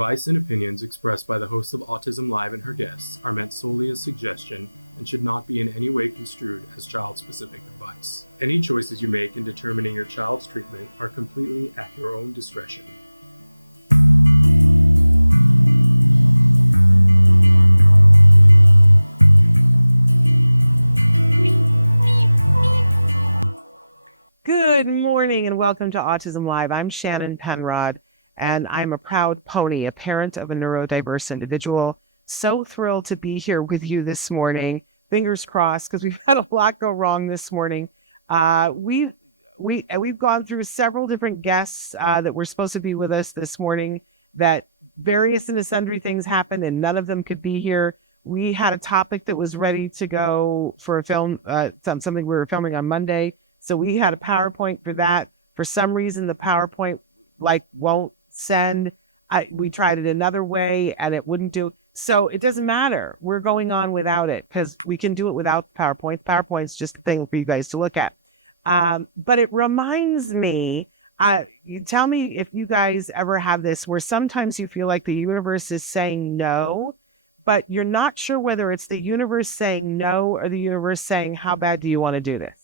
advice and opinions expressed by the host of Autism-live and her guests are meant solely as suggestion and should not be in any way construed as child-specific advice. Any choices you make in determining your child's treatment are completely at your own discretion. Good morning and welcome to Autism Live. I'm Shannon Penrod, and I'm a proud pony, a parent of a neurodiverse individual. So thrilled to be here with you this morning. Fingers crossed, because we've had a lot go wrong this morning. We've gone through several different guests that were supposed to be with us this morning. That various and sundry things happened, and none of them could be here. We had a topic that was ready to go for a film, something we were filming on Monday. So we had a PowerPoint for that. For some reason, the PowerPoint won't send. We tried it another way and it wouldn't do. So it doesn't matter. We're going on without it because we can do it without PowerPoint. PowerPoint's just a thing for you guys to look at. But it reminds me, you tell me if you guys ever have this where sometimes you feel like the universe is saying no, but you're not sure whether it's the universe saying no or the universe saying, how bad do you want to do this?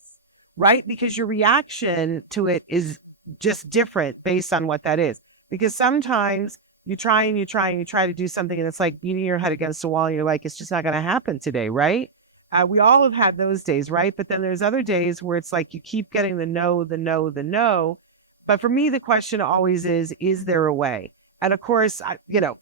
Right? Because your reaction to it is just different based on what that is. Because sometimes you try to do something and it's like beating your head against the wall and you're like, it's just not going to happen today, right? We all have had those days, right? But then there's other days where it's like you keep getting the no, the no, the no. But for me, the question always is there a way? And of course,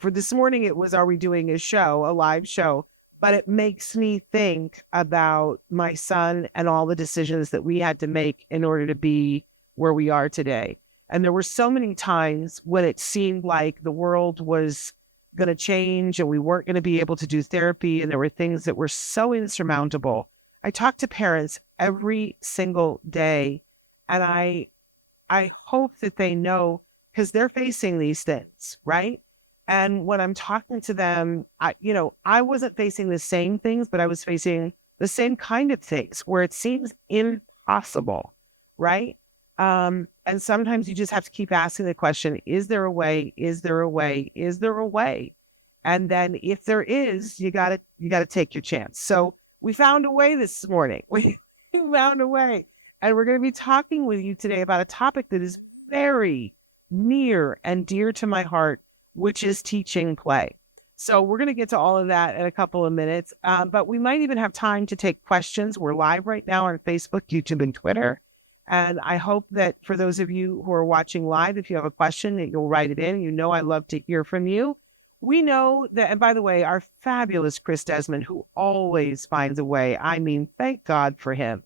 for this morning, it was, are we doing a live show? But it makes me think about my son and all the decisions that we had to make in order to be where we are today. And there were so many times when it seemed like the world was going to change and we weren't going to be able to do therapy. And there were things that were so insurmountable. I talk to parents every single day, and I hope that they know because they're facing these things, right? And when I'm talking to them, I wasn't facing the same things, but I was facing the same kind of things where it seems impossible, right? And sometimes you just have to keep asking the question, is there a way? Is there a way? Is there a way? And then if there is, you gotta take your chance. So we found a way this morning. We found a way. And we're going to be talking with you today about a topic that is very near and dear to my heart, which is teaching play. So we're going to get to all of that in a couple of minutes, but we might even have time to take questions. We're live right now on Facebook, YouTube, and Twitter. And I hope that for those of you who are watching live, if you have a question, that you'll write it in. You know I love to hear from you. We know that, and by the way, our fabulous Chris Desmond, who always finds a way. I mean, thank God for him.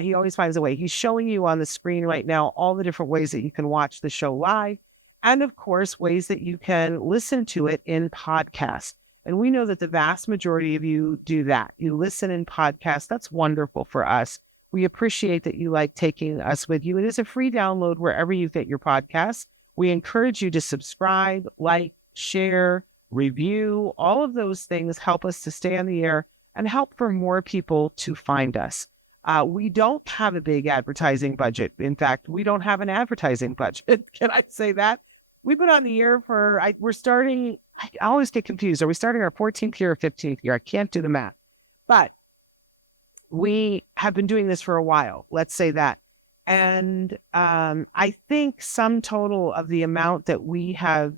He always finds a way. He's showing you on the screen right now all the different ways that you can watch the show live. And of course, ways that you can listen to it in podcast. And we know that the vast majority of you do that. You listen in podcast. That's wonderful for us. We appreciate that you like taking us with you. It is a free download wherever you get your podcasts. We encourage you to subscribe, like, share, review. All of those things help us to stay on the air and help for more people to find us. We don't have a big advertising budget. In fact, we don't have an advertising budget. Can I say that? We've been on the air we're starting, I always get confused. Are we starting our 14th year or 15th year? I can't do the math. But we have been doing this for a while. Let's say that. And I think sum total of the amount that we have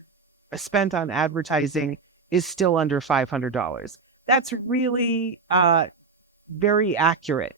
spent on advertising is still under $500. That's really very accurate.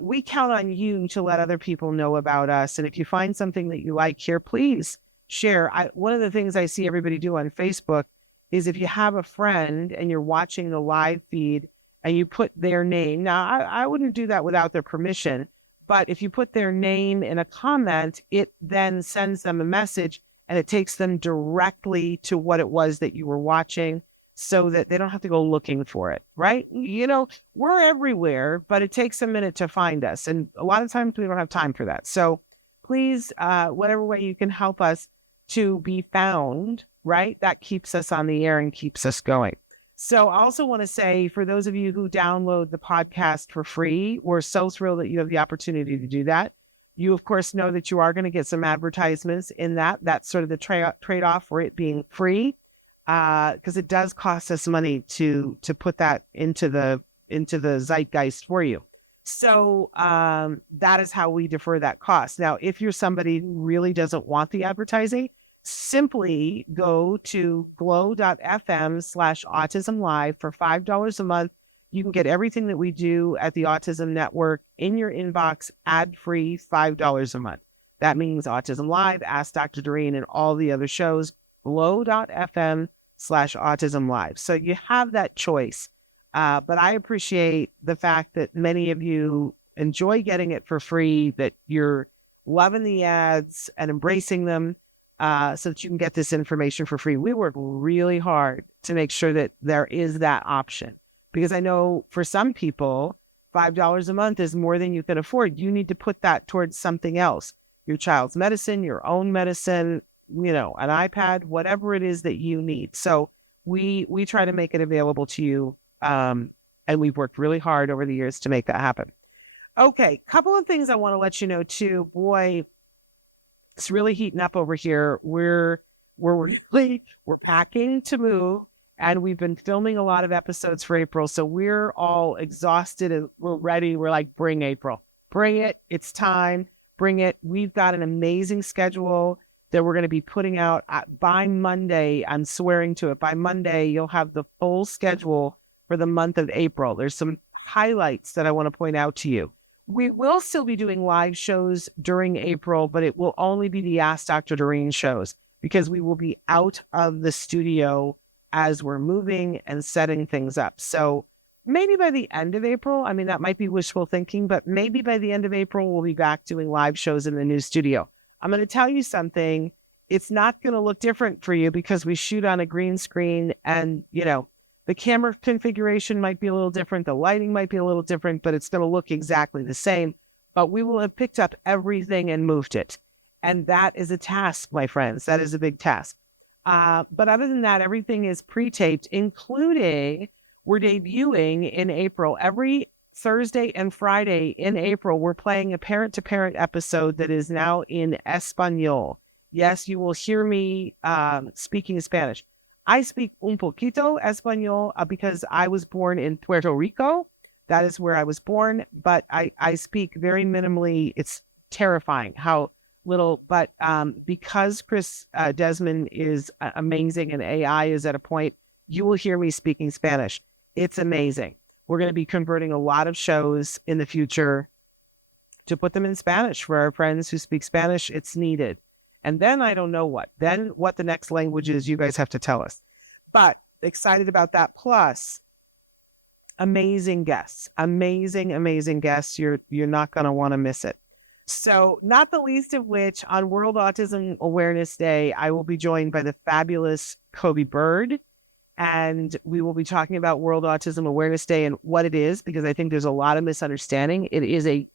We count on you to let other people know about us. And if you find something that you like here, please share. One of the things I see everybody do on Facebook is if you have a friend and you're watching the live feed and you put their name. Now, I wouldn't do that without their permission, but if you put their name in a comment, it then sends them a message and it takes them directly to what it was that you were watching so that they don't have to go looking for it, right? We're everywhere, but it takes a minute to find us. And a lot of times we don't have time for that. So please, whatever way you can help us to be found, right? That keeps us on the air and keeps us going. So I also want to say, for those of you who download the podcast for free, we're so thrilled that you have the opportunity to do that. You, of course, know that you are going to get some advertisements in that. That's sort of the trade-off for it being free. because it does cost us money to put that into the zeitgeist for you. So that is how we defer that cost. Now, if you're somebody who really doesn't want the advertising, simply go to glow.fm/autism-live for $5 a month. You can get everything that we do at the Autism Network in your inbox, ad-free, $5 a month. That means Autism Live, Ask Dr. Doreen, and all the other shows, glow.fm/autism-live. So you have that choice. But I appreciate the fact that many of you enjoy getting it for free, that you're loving the ads and embracing them so that you can get this information for free. We work really hard to make sure that there is that option, because I know for some people, $5 a month is more than you can afford. You need to put that towards something else, your child's medicine, your own medicine, an iPad, whatever it is that you need. So we try to make it available to you. And we've worked really hard over the years to make that happen. Okay, couple of things I want to let you know too. Boy, it's really heating up over here. We're packing to move, and we've been filming a lot of episodes for April. So we're all exhausted and we're ready. We're like, bring April, bring it. It's time. Bring it. We've got an amazing schedule that we're going to be putting out by Monday. I'm swearing to it. By Monday, you'll have the full schedule for the month of April. There's some highlights that I want to point out to you. We will still be doing live shows during April, but it will only be the Ask Dr. Doreen shows, because we will be out of the studio as we're moving and setting things up. So maybe by the end of April, I mean, that might be wishful thinking, but maybe by the end of April, we'll be back doing live shows in the new studio. I'm going to tell you something. It's not going to look different for you because we shoot on a green screen, and, the camera configuration might be a little different. The lighting might be a little different, but it's going to look exactly the same. But we will have picked up everything and moved it. And that is a task, my friends. That is a big task. But other than that, everything is pre-taped, including we're debuting in April. Every Thursday and Friday in April, we're playing a parent-to-parent episode that is now in Espanol. Yes, you will hear me speaking Spanish. I speak un poquito Espanol because I was born in Puerto Rico. That is where I was born, but I speak very minimally. It's terrifying how little, but because Chris Desmond is amazing and AI is at a point, you will hear me speaking Spanish. It's amazing. We're going to be converting a lot of shows in the future to put them in Spanish for our friends who speak Spanish. It's needed. And then I don't know what the next language is, you guys have to tell us. But excited about that. Plus, amazing guests, amazing guests. You're not going to want to miss it. So not the least of which, on World Autism Awareness Day, I will be joined by the fabulous Kobe Bird. And we will be talking about World Autism Awareness Day and what it is, because I think there's a lot of misunderstanding. It is a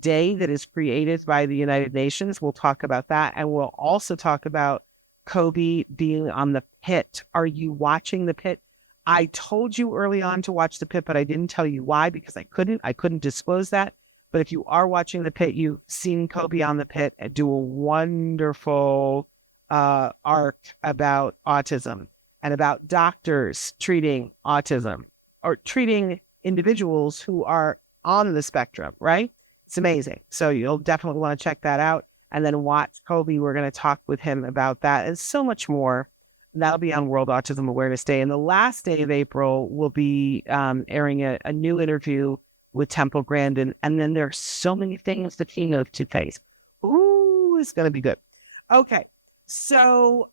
day that is created by the United Nations. We'll talk about that. And we'll also talk about Kobe being on The Pit. Are you watching The Pit? I told you early on to watch The Pit, but I didn't tell you why, because I couldn't disclose that. But if you are watching The Pit, you've seen Kobe on The Pit and do a wonderful arc about autism and about doctors treating autism or treating individuals who are on the spectrum, right? It's amazing. So you'll definitely want to check that out and then watch Kobe. We're going to talk with him about that and so much more. And that'll be on World Autism Awareness Day. And the last day of April, we'll be airing a new interview with Temple Grandin. And then there's so many things to keynote to face. Ooh, it's going to be good. Okay. So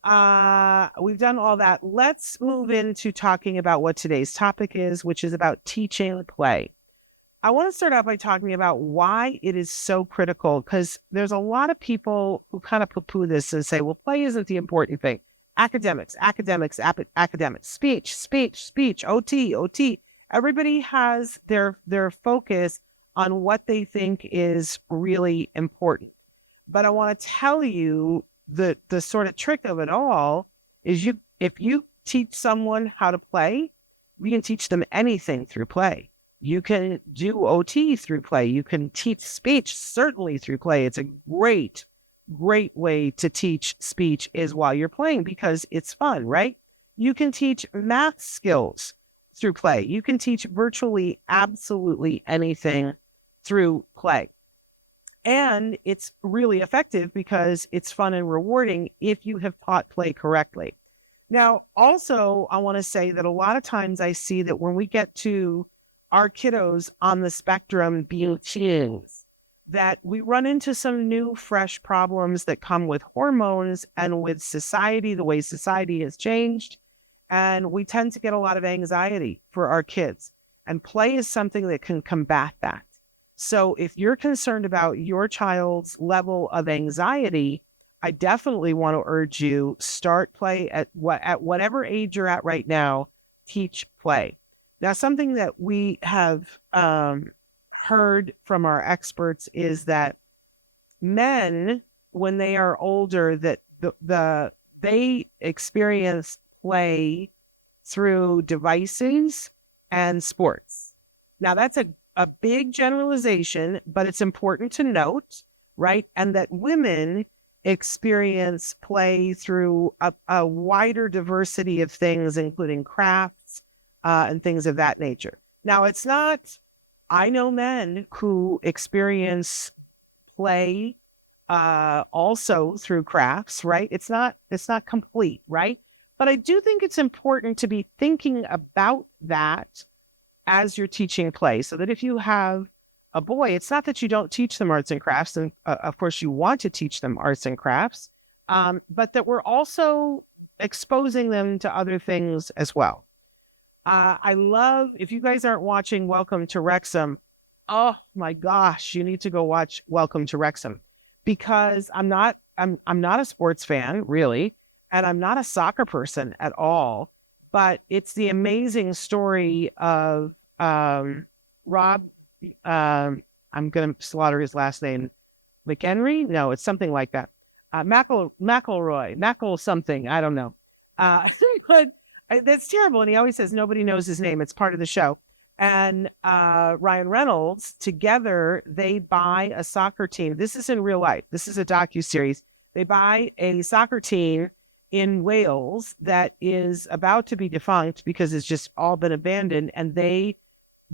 we've done all that. Let's move into talking about what today's topic is, which is about teaching play. I want to start out by talking about why it is so critical, because there's a lot of people who kind of poo-poo this and say, well, play isn't the important thing. Academics, speech, OT. Everybody has their focus on what they think is really important. But I want to tell you the sort of trick of it all is if you teach someone how to play, you can teach them anything through play. You can do OT through play. You can teach speech certainly through play. It's a great way to teach speech is while you're playing because it's fun, right? You can teach math skills through play. You can teach virtually absolutely anything through play. And it's really effective because it's fun and rewarding if you have taught play correctly. Now, also, I want to say that a lot of times I see that when we get to our kiddos on the spectrum being teens, that we run into some new, fresh problems that come with hormones and with society, the way society has changed. And we tend to get a lot of anxiety for our kids. And play is something that can combat that. So if you're concerned about your child's level of anxiety, I definitely want to urge you, start play at whatever age you're at right now, teach play. Now, something that we have heard from our experts is that men, when they are older, that they experience play through devices and sports. Now, that's a big generalization, but it's important to note, right? And that women experience play through a wider diversity of things, including crafts and things of that nature. Now, it's not, I know men who experience play also through crafts, right? It's not complete, right? But I do think it's important to be thinking about that as you're teaching play, so that if you have a boy, it's not that you don't teach them arts and crafts, and of course you want to teach them arts and crafts, but that we're also exposing them to other things as well. I love, if you guys aren't watching Welcome to Wrexham, oh my gosh, you need to go watch Welcome to Wrexham, because I'm not a sports fan, really, and I'm not a soccer person at all, but it's the amazing story of Rob, I'm going to slaughter his last name, McHenry? No, it's something like that. McElroy, something, I don't know. But that's terrible. And he always says nobody knows his name. It's part of the show. And Ryan Reynolds, together, they buy a soccer team. This is in real life. This is a docuseries. They buy a soccer team in Wales that is about to be defunct because it's just all been abandoned. And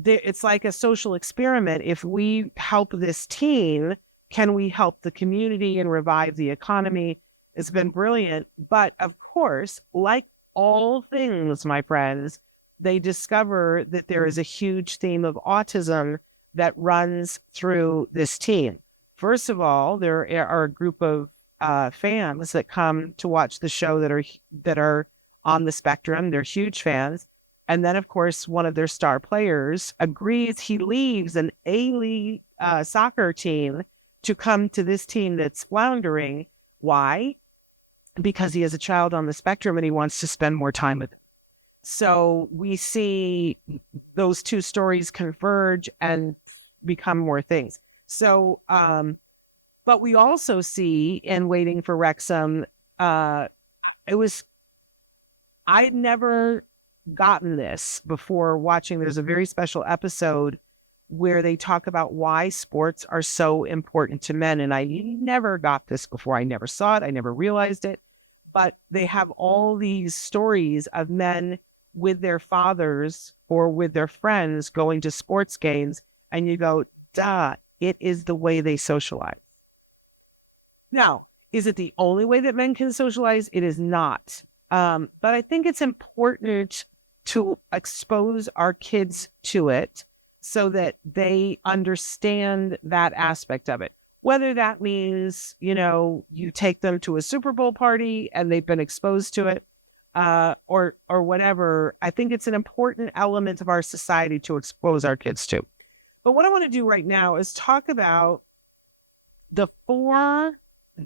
it's like a social experiment. If we help this team, can we help the community and revive the economy? It's been brilliant. But of course, like all things, my friends, they discover that there is a huge theme of autism that runs through this team. First of all, there are a group of fans that come to watch the show that are on the spectrum. They're huge fans. And then, of course, one of their star players agrees. He leaves an A-League soccer team to come to this team that's floundering. Why? Because he has a child on the spectrum and he wants to spend more time with it. So we see those two stories converge and become more things. So, but we also see in Waiting for Wrexham, I'd never gotten this before watching. There's a very special episode where they talk about why sports are so important to men. And I never got this before. I never saw it. I never realized it. But they have all these stories of men with their fathers or with their friends going to sports games. And you go, duh, it is the way they socialize. Now, is it the only way that men can socialize? It is not. But I think it's important to expose our kids to it so that they understand that aspect of it. Whether that means, you take them to a Super Bowl party and they've been exposed to it, or whatever. I think it's an important element of our society to expose our kids to. But what I want to do right now is talk about the 4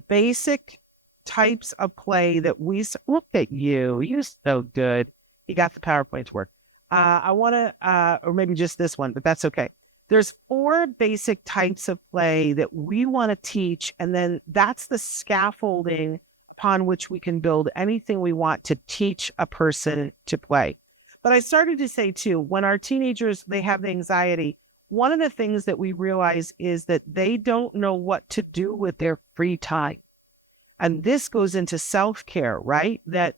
basic types of play that look at you. You're so good. You got the PowerPoint to work. I want to, or maybe just this one, but that's okay. There's 4 basic types of play that we want to teach, and then that's the scaffolding upon which we can build anything we want to teach a person to play. But I started to say too, when our teenagers, they have anxiety, one of the things that we realize is that they don't know what to do with their free time. And this goes into self-care, right? That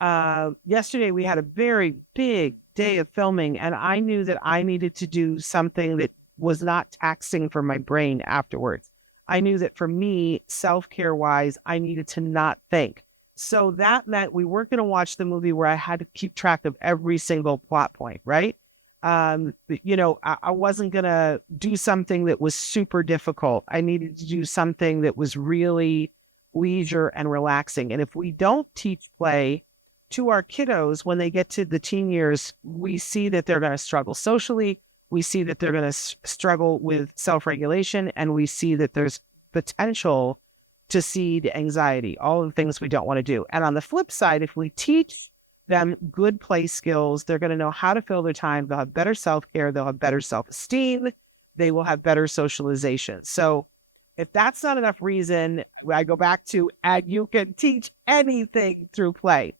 yesterday we had a very big day of filming, and I knew that I needed to do something that was not taxing for my brain afterwards. I knew that for me, self-care wise, I needed to not think. So that meant we weren't going to watch the movie where I had to keep track of every single plot point, right? I wasn't going to do something that was super difficult. I needed to do something that was really leisure and relaxing. And if we don't teach play to our kiddos when they get to the teen years, we see that they're going to struggle socially. We see that they're going to struggle with self-regulation, and we see that there's potential to seed anxiety, all of the things we don't want to do. And on the flip side, if we teach them good play skills, they're going to know how to fill their time. They'll have better self-care. They'll have better self-esteem. They will have better socialization. So if that's not enough reason, I go back to, and you can teach anything through play.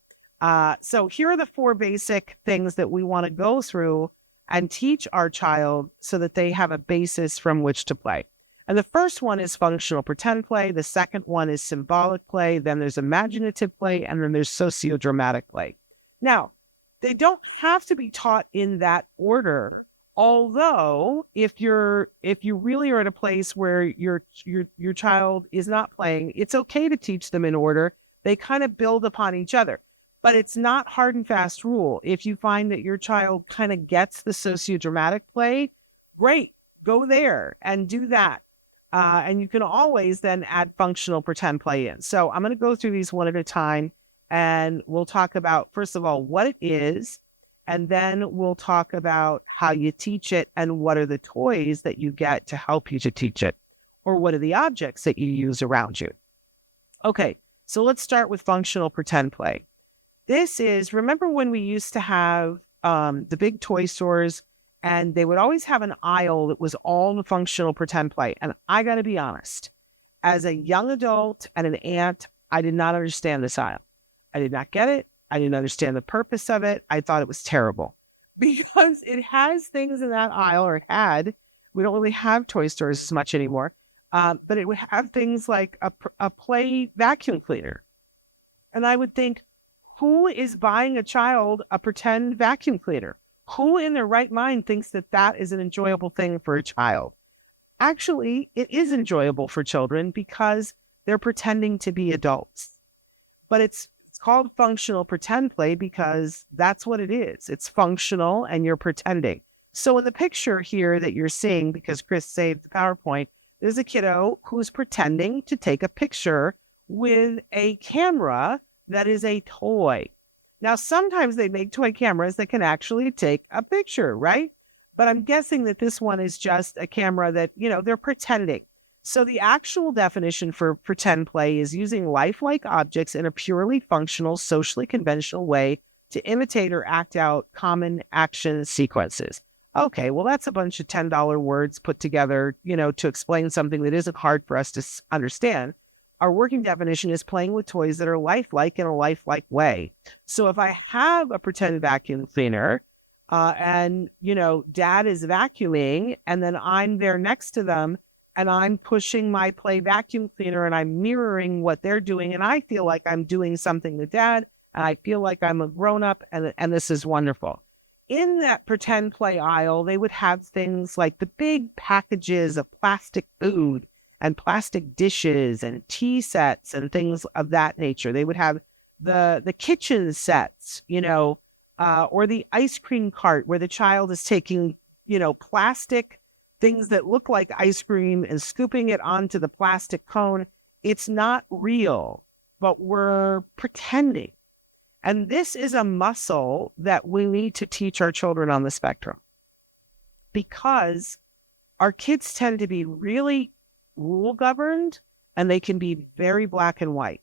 So here are the 4 basic things that we want to go through and teach our child so that they have a basis from which to play. And the first one is functional pretend play. The second one is symbolic play. Then there's imaginative play, and then there's sociodramatic play. Now, they don't have to be taught in that order. Although, if you really are at a place where your child is not playing, it's okay to teach them in order. They kind of build upon each other. But it's not hard and fast rule. If you find that your child kind of gets the sociodramatic play, great, go there and do that. And you can always then add functional pretend play in. So I'm going to go through these one at a time, and we'll talk about, first of all, what it is, and then we'll talk about how you teach it and what are the toys that you get to help you to teach it, or what are the objects that you use around you. Okay, so let's start with functional pretend play. This is, remember when we used to have the big toy stores, and they would always have an aisle that was all the functional pretend play. And I got to be honest, as a young adult and an aunt, I did not understand this aisle. I did not get it. I didn't understand the purpose of it. I thought it was terrible because it has things in that aisle, or it had. We don't really have toy stores as much anymore, but it would have things like a play vacuum cleaner. And I would think, who is buying a child a pretend vacuum cleaner? Who in their right mind thinks that that is an enjoyable thing for a child? Actually, it is enjoyable for children because they're pretending to be adults. But it's called functional pretend play because that's what it is. It's functional and you're pretending. So in the picture here that you're seeing, because Chris saved the PowerPoint, there's a kiddo who's pretending to take a picture with a camera that is a toy. Now, sometimes they make toy cameras that can actually take a picture, right? But I'm guessing that this one is just a camera that, they're pretending. So the actual definition for pretend play is using lifelike objects in a purely functional, socially conventional way to imitate or act out common action sequences. Okay, well, that's a bunch of $10 words put together, to explain something that isn't hard for us to understand. Our working definition is playing with toys that are lifelike in a lifelike way. So if I have a pretend vacuum cleaner and, dad is vacuuming and then I'm there next to them and I'm pushing my play vacuum cleaner and I'm mirroring what they're doing, and I feel like I'm doing something with dad and I feel like I'm a grown up, and this is wonderful. In that pretend play aisle, they would have things like the big packages of plastic food and plastic dishes and tea sets and things of that nature. They would have the kitchen sets, or the ice cream cart where the child is taking, plastic things that look like ice cream and scooping it onto the plastic cone. It's not real, but we're pretending. And this is a muscle that we need to teach our children on the spectrum, because our kids tend to be really rule governed and they can be very black and white.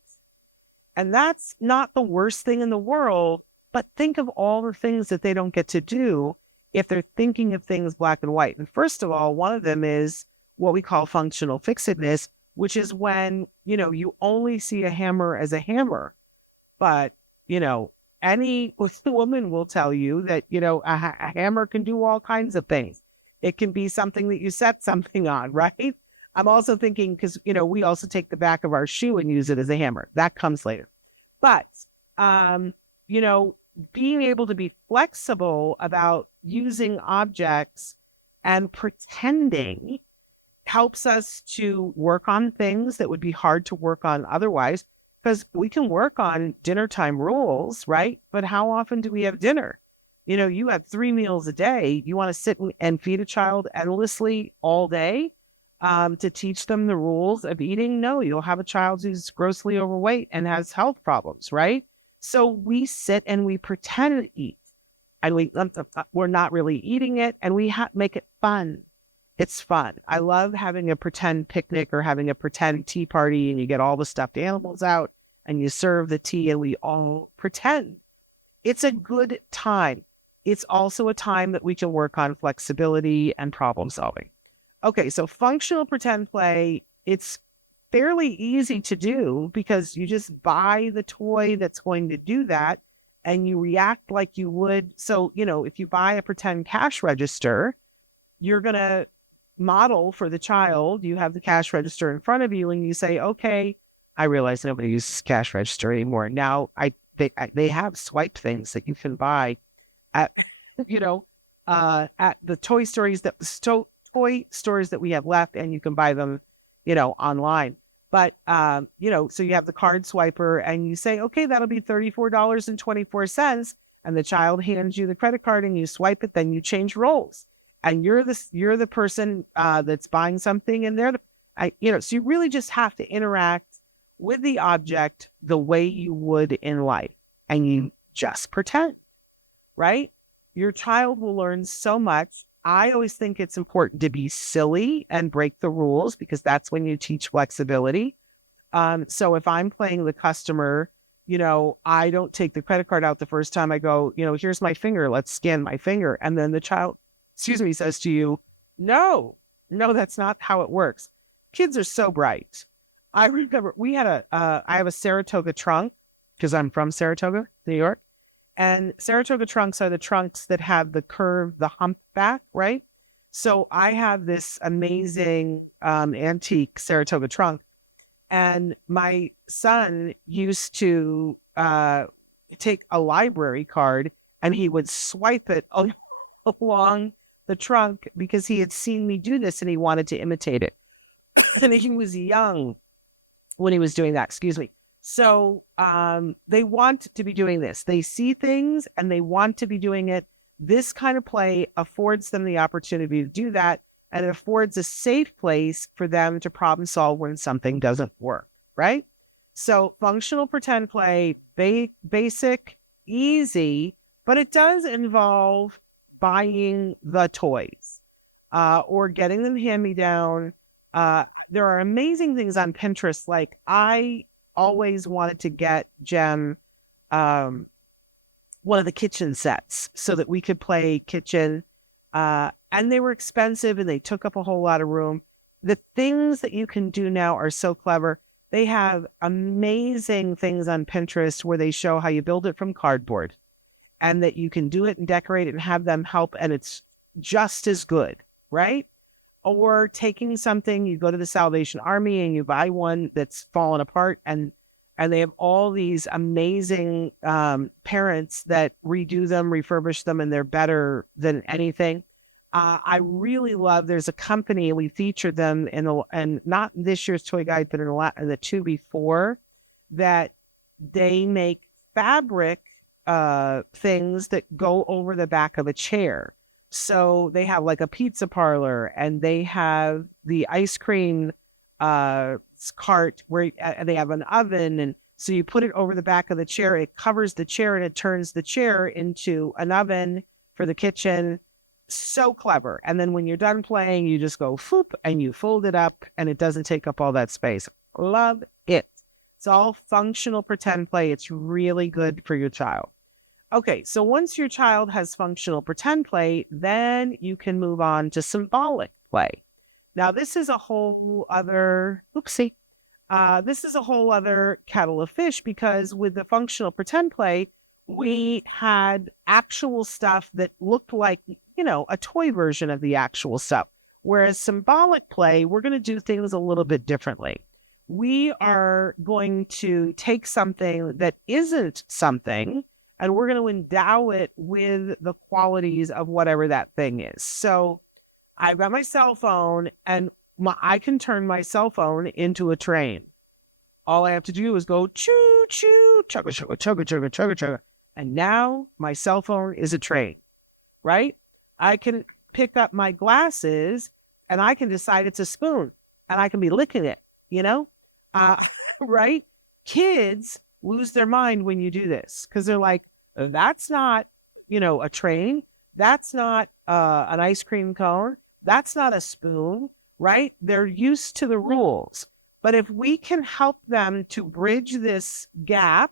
And that's not the worst thing in the world, but think of all the things that they don't get to do if they're thinking of things black and white. And first of all, one of them is what we call functional fixedness, which is when, you only see a hammer as a hammer. But, any woman will tell you that, a hammer can do all kinds of things. It can be something that you set something on, right? I'm also thinking, because, we also take the back of our shoe and use it as a hammer. That comes later. But you know, being able to be flexible about using objects and pretending helps us to work on things that would be hard to work on otherwise, because we can work on dinner time rules, right? But how often do we have dinner? You have 3 meals a day. You want to sit and feed a child endlessly all day to teach them the rules of eating? No, you'll have a child who's grossly overweight and has health problems, right? So we sit and we pretend to eat, and we're not really eating it, and we make it fun. It's fun. I love having a pretend picnic or having a pretend tea party, and you get all the stuffed animals out and you serve the tea and we all pretend. It's a good time. It's also a time that we can work on flexibility and problem solving. Okay, so functional pretend play, it's fairly easy to do because you just buy the toy that's going to do that and you react like you would. So, if you buy a pretend cash register, you're going to model for the child. You have the cash register in front of you and you say, okay, I realize nobody uses cash register anymore. Now they have swipe things that you can buy at, at the toy stores that we have left, and you can buy them, online. But, so you have the card swiper and you say, okay, that'll be $34.24. And the child hands you the credit card and you swipe it, then you change roles. And you're the person that's buying something, and so you really just have to interact with the object the way you would in life, and you just pretend, right? Your child will learn so much. I always think it's important to be silly and break the rules, because that's when you teach flexibility. So if I'm playing the customer, I don't take the credit card out the first time. I go, here's my finger. Let's scan my finger. And then the child, says to you, no, that's not how it works. Kids are so bright. I remember I have a Saratoga trunk because I'm from Saratoga, New York. And Saratoga trunks are the trunks that have the hump back, right? So I have this amazing antique Saratoga trunk. And my son used to take a library card and he would swipe it along the trunk because he had seen me do this and he wanted to imitate it. And he was young when he was doing that, excuse me. So they want to be doing this. They see things and they want to be doing it. This kind of play affords them the opportunity to do that, and it affords a safe place for them to problem solve when something doesn't work, right? So functional pretend play, basic, easy, but it does involve buying the toys or getting them hand-me-down. There are amazing things on Pinterest. Like I always wanted to get Jem one of the kitchen sets so that we could play kitchen. And they were expensive and they took up a whole lot of room. The things that you can do now are so clever. They have amazing things on Pinterest where they show how you build it from cardboard, and that you can do it and decorate it and have them help, and it's just as good, right? Or taking something, you go to the Salvation Army and you buy one that's fallen apart, and they have all these amazing parents that redo them, refurbish them, and they're better than anything. I really love, there's a company, we featured them and not this year's toy guide, but in the two before, that they make fabric things that go over the back of a chair. So they have like a pizza parlor, and they have the ice cream cart where they have an oven. And so you put it over the back of the chair, it covers the chair, and it turns the chair into an oven for the kitchen. So clever. And then when you're done playing, you just go foop and you fold it up, and it doesn't take up all that space. Love it. It's all functional pretend play. It's really good for your child. Okay, so once your child has functional pretend play, then you can move on to symbolic play. Now, this is a whole other, this is a whole other kettle of fish, because with the functional pretend play, we had actual stuff that looked like, a toy version of the actual stuff. Whereas symbolic play, we're going to do things a little bit differently. We are going to take something that isn't something, and we're going to endow it with the qualities of whatever that thing is. So I've got my cell phone, and I can turn my cell phone into a train. All I have to do is go choo choo, chugga chugga chugga chugga chugga chugga, and now my cell phone is a train, right? I can pick up my glasses, and I can decide it's a spoon, and I can be licking it, you know, uh, right? Kids lose their mind when you do this because they're like, that's not, a train. That's not an ice cream cone. That's not a spoon, right? They're used to the rules. But if we can help them to bridge this gap,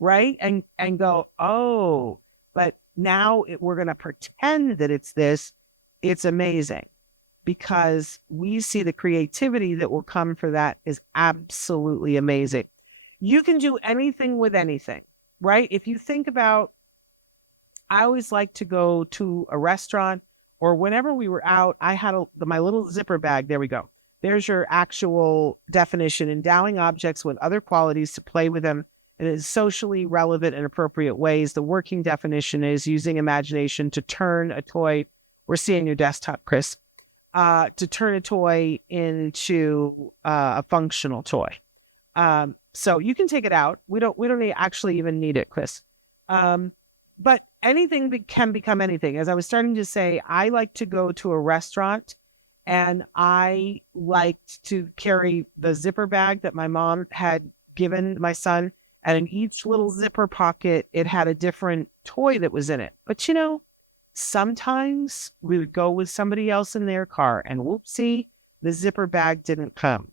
right, and go, oh, but now we're going to pretend that it's this, it's amazing because we see the creativity that will come for that is absolutely amazing. You can do anything with anything, right? If you think about, I always like to go to a restaurant or whenever we were out, I had my little zipper bag. There we go. There's your actual definition: endowing objects with other qualities to play with them in socially relevant and appropriate ways. The working definition is using imagination to turn a toy. We're seeing your desktop, Chris. To turn a toy into a functional toy. So you can take it out. We don't actually even need it, Chris. But anything can become anything. As I was starting to say, I like to go to a restaurant and I liked to carry the zipper bag that my mom had given my son. And in each little zipper pocket, it had a different toy that was in it. But sometimes we would go with somebody else in their car and whoopsie, the zipper bag didn't come.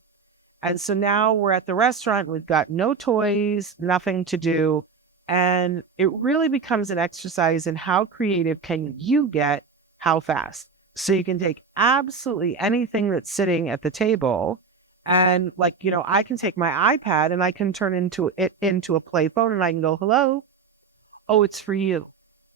And so now we're at the restaurant. We've got no toys, nothing to do. And it really becomes an exercise in how creative can you get, how fast. So you can take absolutely anything that's sitting at the table. And I can take my iPad and I can turn it into a play phone and I can go, hello. Oh, it's for you.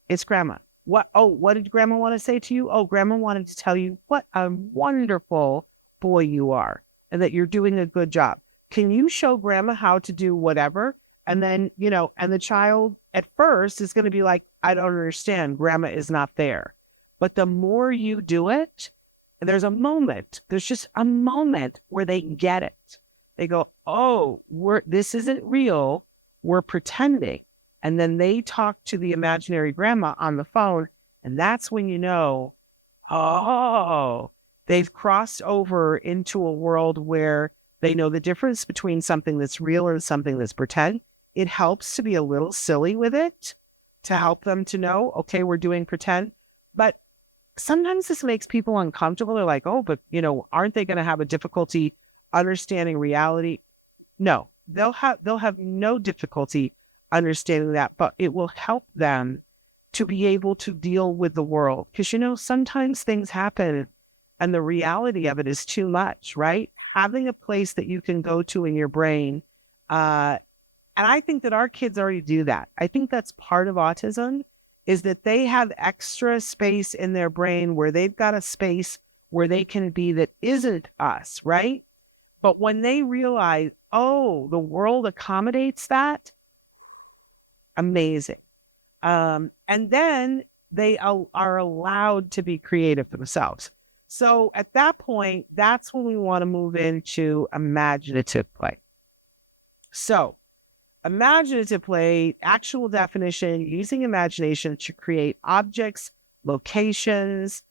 It's grandma. What? Oh, what did grandma want to say to you? Oh, grandma wanted to tell you what a wonderful boy you are and that you're doing a good job. Can you show grandma how to do whatever? And then, and the child at first is going to be like, I don't understand. Grandma is not there. But the more you do it, there's just a moment where they get it. They go, oh, this isn't real. We're pretending. And then they talk to the imaginary grandma on the phone. And that's when oh, they've crossed over into a world where they know the difference between something that's real and something that's pretend. It helps to be a little silly with it to help them to know, okay, we're doing pretend. But sometimes this makes people uncomfortable. They're like, oh, but, aren't they going to have a difficulty understanding reality? No, they'll have no difficulty understanding that, but it will help them to be able to deal with the world. Because, sometimes things happen and the reality of it is too much, right? Having a place that you can go to in your brain, and I think that our kids already do that. I think that's part of autism is that they have extra space in their brain where they've got a space where they can be that isn't us, right? But when they realize, oh, the world accommodates that, amazing. And then they are allowed to be creative themselves. So at that point, that's when we want to move into imaginative play. So imaginative play, actual definition, using imagination to create objects, locations,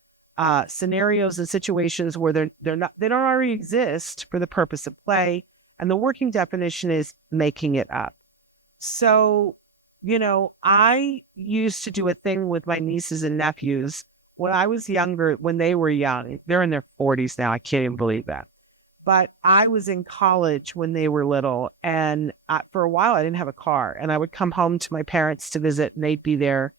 scenarios and situations where they don't already exist for the purpose of play. And the working definition is making it up. So, I used to do a thing with my nieces and nephews when I was younger, when they were young. They're in their 40s now. I can't even believe that. But I was in college when they were little, and for a while I didn't have a car, and I would come home to my parents to visit, and they'd be there,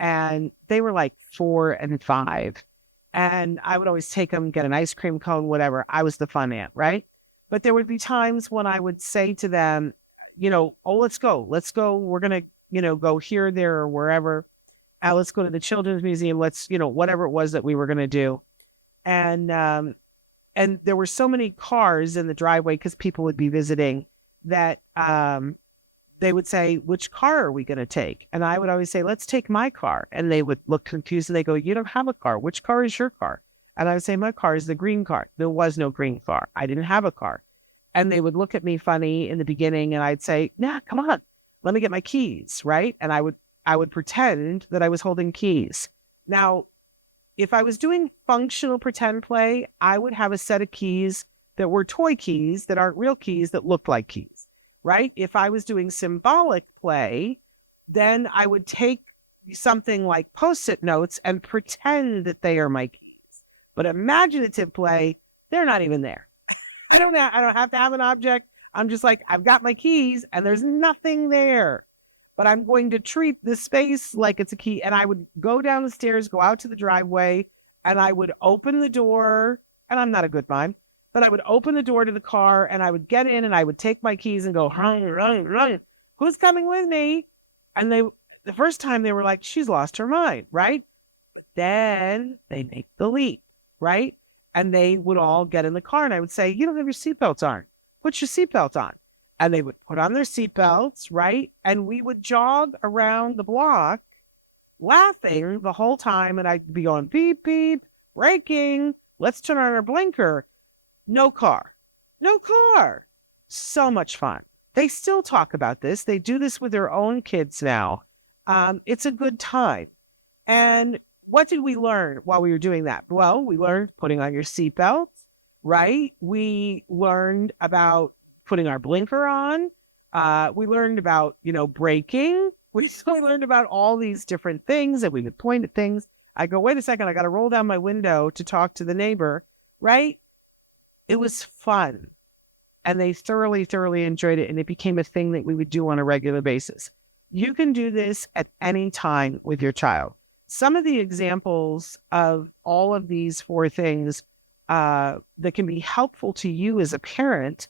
and they were like 4 and 5, and I would always take them, get an ice cream cone, whatever. I was the fun aunt, right? But there would be times when I would say to them, oh, let's go. We're going to, go here, there, or wherever. Let's go to the children's museum. Let's, whatever it was that we were going to do. And there were so many cars in the driveway because people would be visiting that they would say, which car are we going to take? And I would always say, let's take my car. And they would look confused and they go, you don't have a car. Which car is your car? And I would say, my car is the green car. There was no green car. I didn't have a car. And they would look at me funny in the beginning and I'd say, nah, come on, let me get my keys. Right. And I would pretend that I was holding keys. Now, if I was doing functional pretend play, I would have a set of keys that were toy keys that aren't real keys that look like keys, right? If I was doing symbolic play, then I would take something like Post-it notes and pretend that they are my keys. But imaginative play, they're not even there. I don't have to have an object. I'm just like, I've got my keys and there's nothing there. But I'm going to treat this space like it's a key. And I would go down the stairs, go out to the driveway, and I would open the door. And I'm not a good mom, but I would open the door to the car and I would get in and I would take my keys and go, run. Who's coming with me? And the first time they were like, she's lost her mind, right? Then they make the leap, right? And they would all get in the car and I would say, you don't have your seatbelts on. Put your seatbelt on. And they would put on their seatbelts, right? And we would jog around the block laughing the whole time. And I'd be going, beep, beep, braking. Let's turn on our blinker. No car. No car. So much fun. They still talk about this. They do this with their own kids now. It's a good time. And what did we learn while we were doing that? Well, we learned putting on your seatbelt, right? We learned about putting our blinker on. We learned about, braking. We learned about all these different things and we would point at things. I go, wait a second, I got to roll down my window to talk to the neighbor, right? It was fun. And they thoroughly, thoroughly enjoyed it. And it became a thing that we would do on a regular basis. You can do this at any time with your child. Some of the examples of all of these 4 things that can be helpful to you as a parent.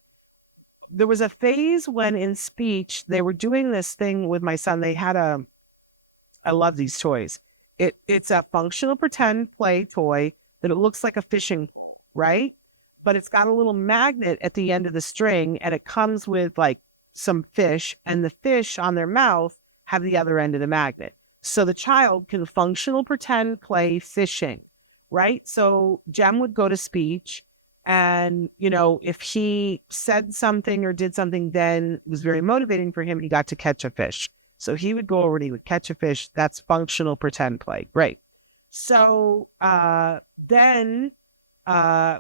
There was a phase when in speech, they were doing this thing with my son. They had I love these toys. It's a functional pretend play toy that it looks like a fishing pole, right? But it's got a little magnet at the end of the string and it comes with like some fish and the fish on their mouth have the other end of the magnet. So the child can functional pretend play fishing, right? So Jem would go to speech. And, if he said something or did something, then it was very motivating for him. He got to catch a fish. So he would go over and he would catch a fish. That's functional pretend play. Great. So then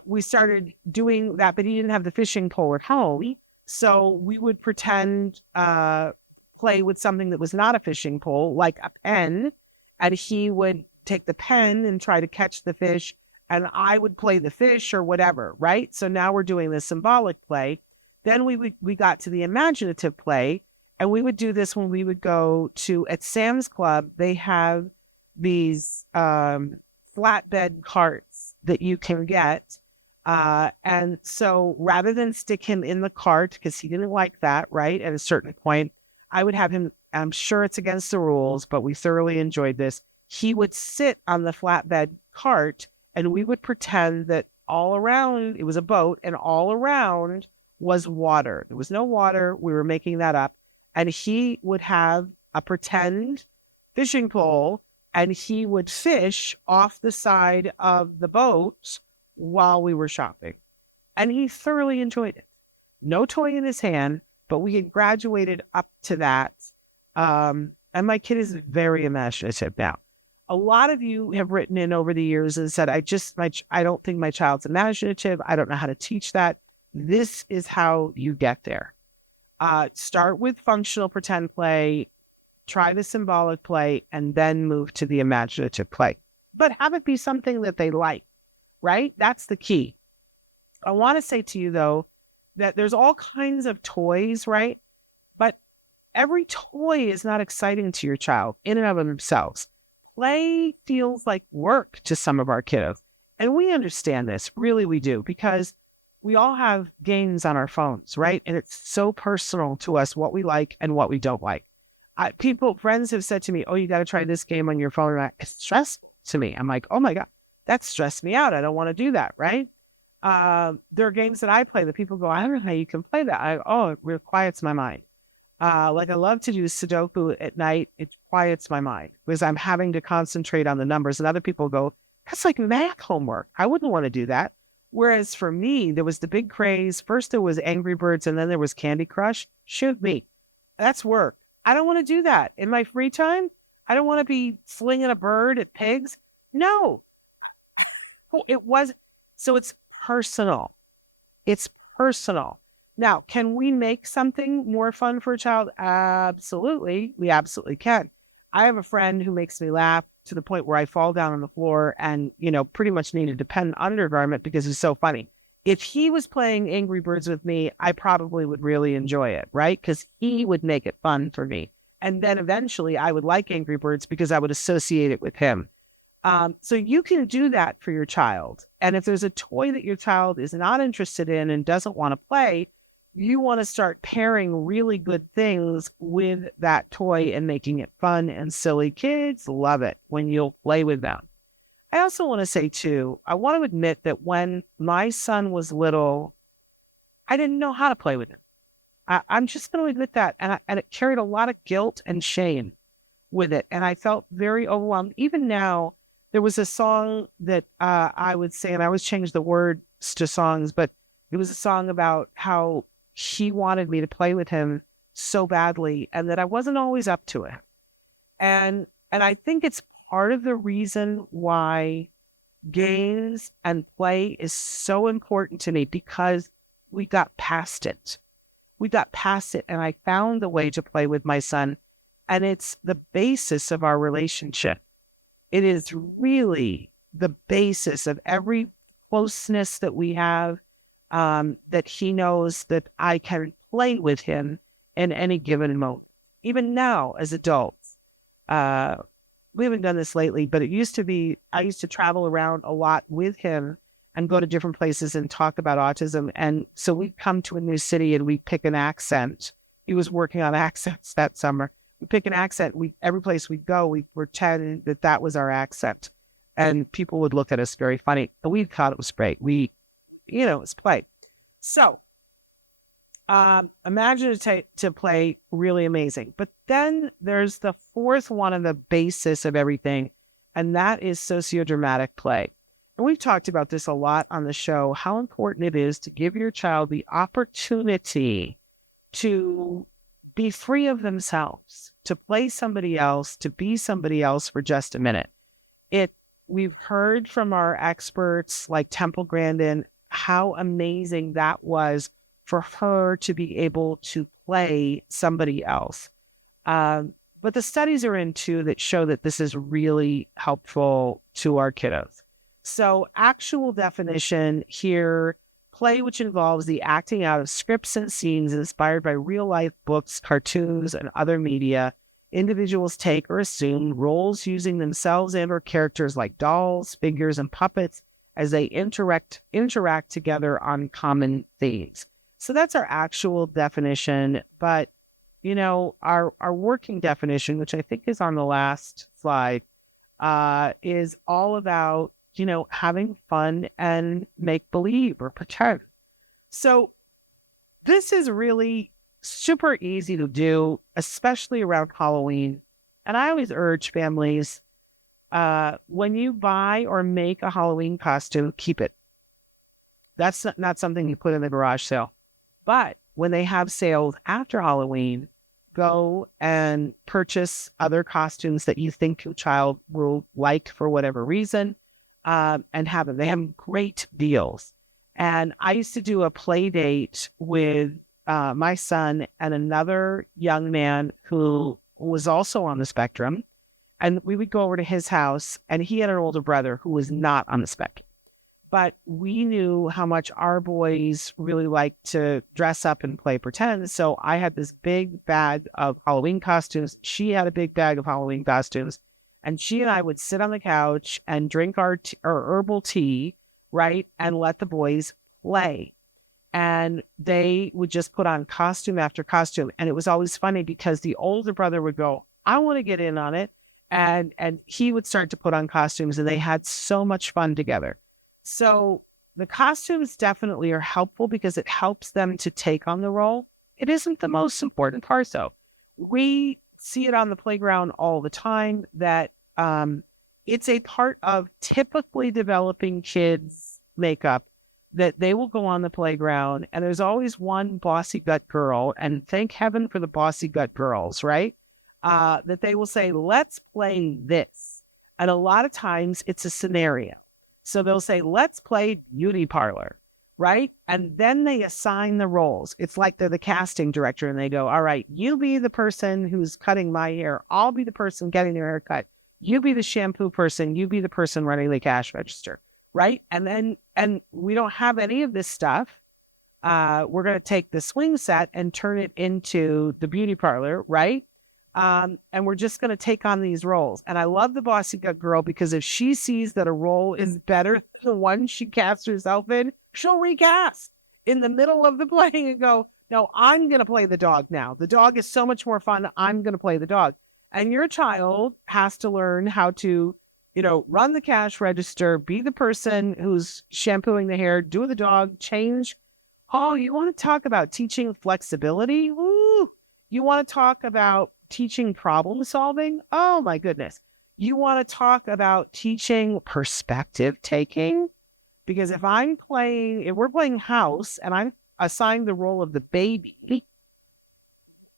we started doing that, but he didn't have the fishing pole at home. So we would pretend play with something that was not a fishing pole, like a pen. And he would take the pen and try to catch the fish. And I would play the fish or whatever, right? So now we're doing the symbolic play. Then we got to the imaginative play, and we would do this when we would go at Sam's Club. They have these flatbed carts that you can get. And so rather than stick him in the cart, because he didn't like that, right? At a certain point, I would have him, I'm sure it's against the rules, but we thoroughly enjoyed this. He would sit on the flatbed cart and we would pretend that all around, it was a boat, and all around was water. There was no water. We were making that up. And he would have a pretend fishing pole, and he would fish off the side of the boat while we were shopping. And he thoroughly enjoyed it. No toy in his hand, but we had graduated up to that. And my kid is very imaginative now. A lot of you have written in over the years and said, I don't think my child's imaginative. I don't know how to teach that. This is how you get there. Start with functional pretend play, try the symbolic play, and then move to the imaginative play. But have it be something that they like, right? That's the key. I want to say to you, though, that there's all kinds of toys, right? But every toy is not exciting to your child in and of themselves. Play feels like work to some of our kiddos. And we understand this, really we do, because we all have games on our phones, right? And it's so personal to us what we like and what we don't like. Friends have said to me, oh, you got to try this game on your phone. And it's stressful to me. I'm like, oh my God, that stressed me out. I don't want to do that, right? There are games that I play that people go, I don't know how you can play that. It quiets my mind. Like I love to do Sudoku at night. It quiets my mind because I'm having to concentrate on the numbers. And other people go, that's like math homework. I wouldn't want to do that. Whereas for me, there was the big craze. First, there was Angry Birds, and then there was Candy Crush. Shoot me. That's work. I don't want to do that in my free time. I don't want to be slinging a bird at pigs. No, it was. So it's personal. It's personal. Now, can we make something more fun for a child? Absolutely. We absolutely can. I have a friend who makes me laugh to the point where I fall down on the floor and, pretty much need a dependent undergarment because he's so funny. If he was playing Angry Birds with me, I probably would really enjoy it, right? Because he would make it fun for me. And then eventually I would like Angry Birds because I would associate it with him. So you can do that for your child. And if there's a toy that your child is not interested in and doesn't want to play, you want to start pairing really good things with that toy and making it fun and silly. Kids love it when you'll play with them. I also want to say, too, I want to admit that when my son was little, I didn't know how to play with him. I'm just going to admit that. And it carried a lot of guilt and shame with it. And I felt very overwhelmed. Even now, there was a song that I would say, and I always change the words to songs, but it was a song about how he wanted me to play with him so badly and that I wasn't always up to it. And I think it's part of the reason why games and play is so important to me, because we got past it. We got past it, and I found the way to play with my son, and it's the basis of our relationship. It is really the basis of every closeness that we have, that he knows that I can play with him in any given moment. Even now, as adults, we haven't done this lately, but it used to be, I used to travel around a lot with him and go to different places and talk about autism. And so we'd come to a new city and we pick an accent. He was working on accents that summer. We pick an accent. Every place we go, we pretend that was our accent. And people would look at us very funny. But we thought it was great. It's play. So imagine to play really amazing. But then there's the fourth one of the basis of everything, and that is sociodramatic play. And we've talked about this a lot on the show, how important it is to give your child the opportunity to be free of themselves, to play somebody else, to be somebody else for just a minute. We've heard from our experts like Temple Grandin how amazing that was for her to be able to play somebody else. But the studies are in too that show that this is really helpful to our kiddos. So actual definition here, play which involves the acting out of scripts and scenes inspired by real life books, cartoons, and other media. Individuals take or assume roles using themselves and or characters like dolls, figures, and puppets as they interact together on common themes. So that's our actual definition. But, our working definition, which I think is on the last slide, is all about, having fun and make believe or pretend. So this is really super easy to do, especially around Halloween. And I always urge families, when you buy or make a Halloween costume, keep it. That's not something you put in the garage sale. But when they have sales after Halloween, go and purchase other costumes that you think your child will like for whatever reason, and have them. They have great deals. And I used to do a play date with my son and another young man who was also on the spectrum. And we would go over to his house, and he had an older brother who was not on the spectrum. But we knew how much our boys really liked to dress up and play pretend. So I had this big bag of Halloween costumes. She had a big bag of Halloween costumes. And she and I would sit on the couch and drink our herbal tea, right? And let the boys play. And they would just put on costume after costume. And it was always funny because the older brother would go, I want to get in on it. And he would start to put on costumes, and they had so much fun together. So the costumes definitely are helpful because it helps them to take on the role. It isn't the most important part, though. We see it on the playground all the time that it's a part of typically developing kids' makeup that they will go on the playground and there's always one bossy gut girl, and thank heaven for the bossy gut girls, right? That they will say, let's play this. And a lot of times it's a scenario. So they'll say, let's play beauty parlor, right? And then they assign the roles. It's like they're the casting director and they go, all right, you be the person who's cutting my hair. I'll be the person getting their hair cut. You be the shampoo person. You be the person running the cash register, right? And we don't have any of this stuff. We're going to take the swing set and turn it into the beauty parlor, right? And we're just going to take on these roles. And I love the bossy gut girl because if she sees that a role is better than the one she cast herself in, she'll recast in the middle of the playing and go, no, I'm going to play the dog now. The dog is so much more fun. I'm going to play the dog. And your child has to learn how to, run the cash register, be the person who's shampooing the hair, do the dog, change. Oh, you want to talk about teaching flexibility? Ooh, you want to talk about teaching problem solving? Oh my goodness. You want to talk about teaching perspective taking? Because if we're playing house and I'm assigned the role of the baby,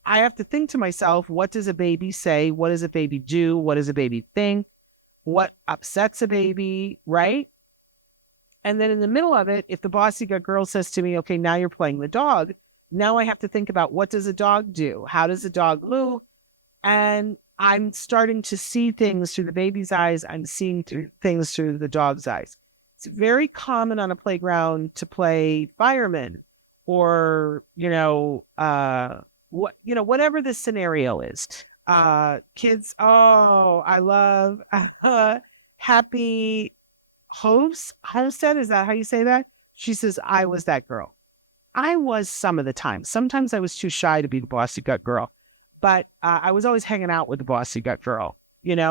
I have to think to myself, what does a baby say? What does a baby do? What does a baby think? What upsets a baby, right? And then in the middle of it, if the bossy gut girl says to me, okay, now you're playing the dog, now I have to think about what does a dog do? How does a dog move? And I'm starting to see things through the baby's eyes. I'm seeing things through the dog's eyes. It's very common on a playground to play fireman or, whatever the scenario is. Kids, I love Happy Homestead. Is that how you say that? She says, I was that girl. I was some of the time. Sometimes I was too shy to be the bossy gut girl. But I was always hanging out with the bossy gut girl,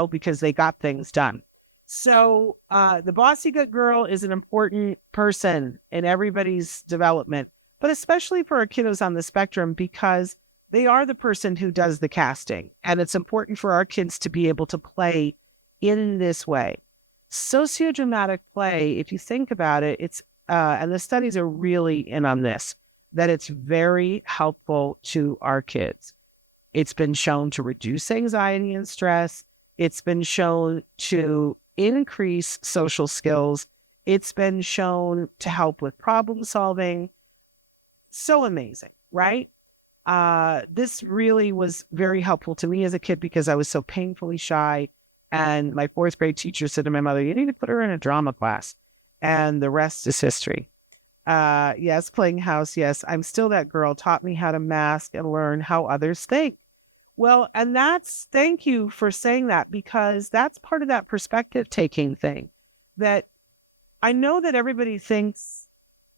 because they got things done. So the bossy gut girl is an important person in everybody's development, but especially for our kiddos on the spectrum, because they are the person who does the casting. And it's important for our kids to be able to play in this way. Sociodramatic play, if you think about it, it's and the studies are really in on this, that it's very helpful to our kids. It's been shown to reduce anxiety and stress. It's been shown to increase social skills. It's been shown to help with problem solving. So amazing, right? This really was very helpful to me as a kid because I was so painfully shy. And my fourth grade teacher said to my mother, you need to put her in a drama class. And the rest is history. Yes, playing house. Yes, I'm still that girl. Taught me how to mask and learn how others think. Well, and thank you for saying that, because that's part of that perspective taking thing that I know that everybody thinks,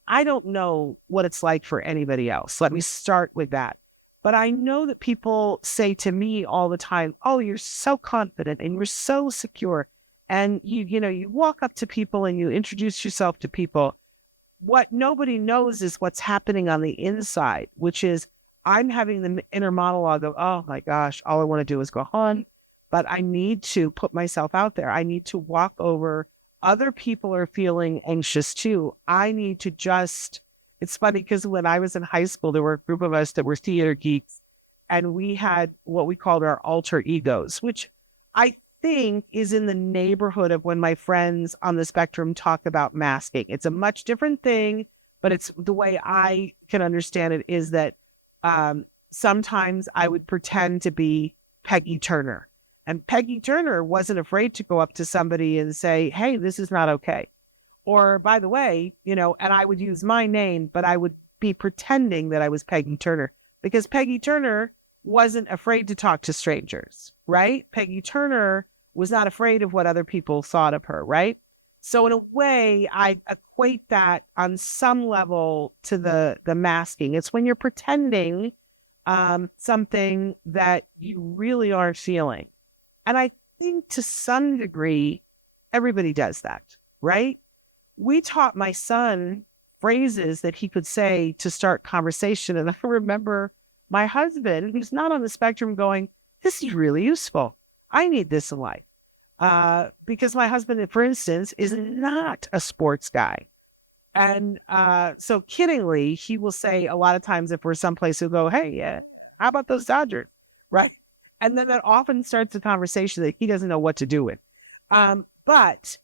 I don't know what it's like for anybody else. Let me start with that. But I know that people say to me all the time, oh, you're so confident and you're so secure. And you walk up to people and you introduce yourself to people. What nobody knows is what's happening on the inside, which is I'm having the inner monologue of, oh my gosh, all I want to do is go on, but I need to put myself out there. I need to walk over. Other people are feeling anxious too. I need to it's funny because when I was in high school, there were a group of us that were theater geeks and we had what we called our alter egos, which I think is in the neighborhood of when my friends on the spectrum talk about masking. It's a much different thing, but it's the way I can understand it is that sometimes I would pretend to be Peggy Turner. And Peggy Turner wasn't afraid to go up to somebody and say, hey, this is not okay. Or by the way, and I would use my name, but I would be pretending that I was Peggy Turner because Peggy Turner wasn't afraid to talk to strangers, right? Peggy Turner was not afraid of what other people thought of her, right? So in a way, I equate that on some level to the masking. It's when you're pretending something that you really aren't feeling. And I think to some degree, everybody does that, right? We taught my son phrases that he could say to start conversation. And I remember my husband, who's not on the spectrum, going, this is really useful. I need this in life. Because my husband, for instance, is not a sports guy. And so kiddingly, he will say a lot of times if we're someplace, he'll go, hey, how about those Dodgers? Right. And then that often starts a conversation that he doesn't know what to do with. But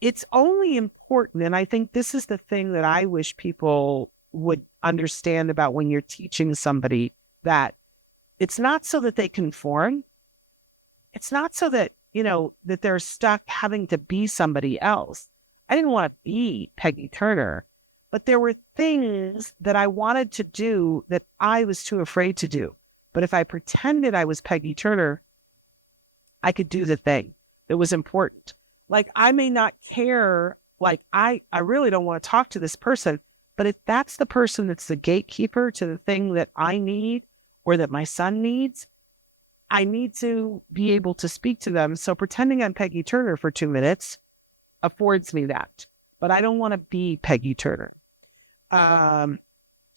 it's only important. And I think this is the thing that I wish people would understand about when you're teaching somebody, that it's not so that they conform. It's not so that, that they're stuck having to be somebody else. I didn't want to be Peggy Turner, but there were things that I wanted to do that I was too afraid to do. But if I pretended I was Peggy Turner, I could do the thing that was important. Like, I may not care, like, I really don't want to talk to this person, but if that's the person that's the gatekeeper to the thing that I need or that my son needs, I need to be able to speak to them. So pretending I'm Peggy Turner for 2 minutes affords me that, but I don't want to be Peggy Turner.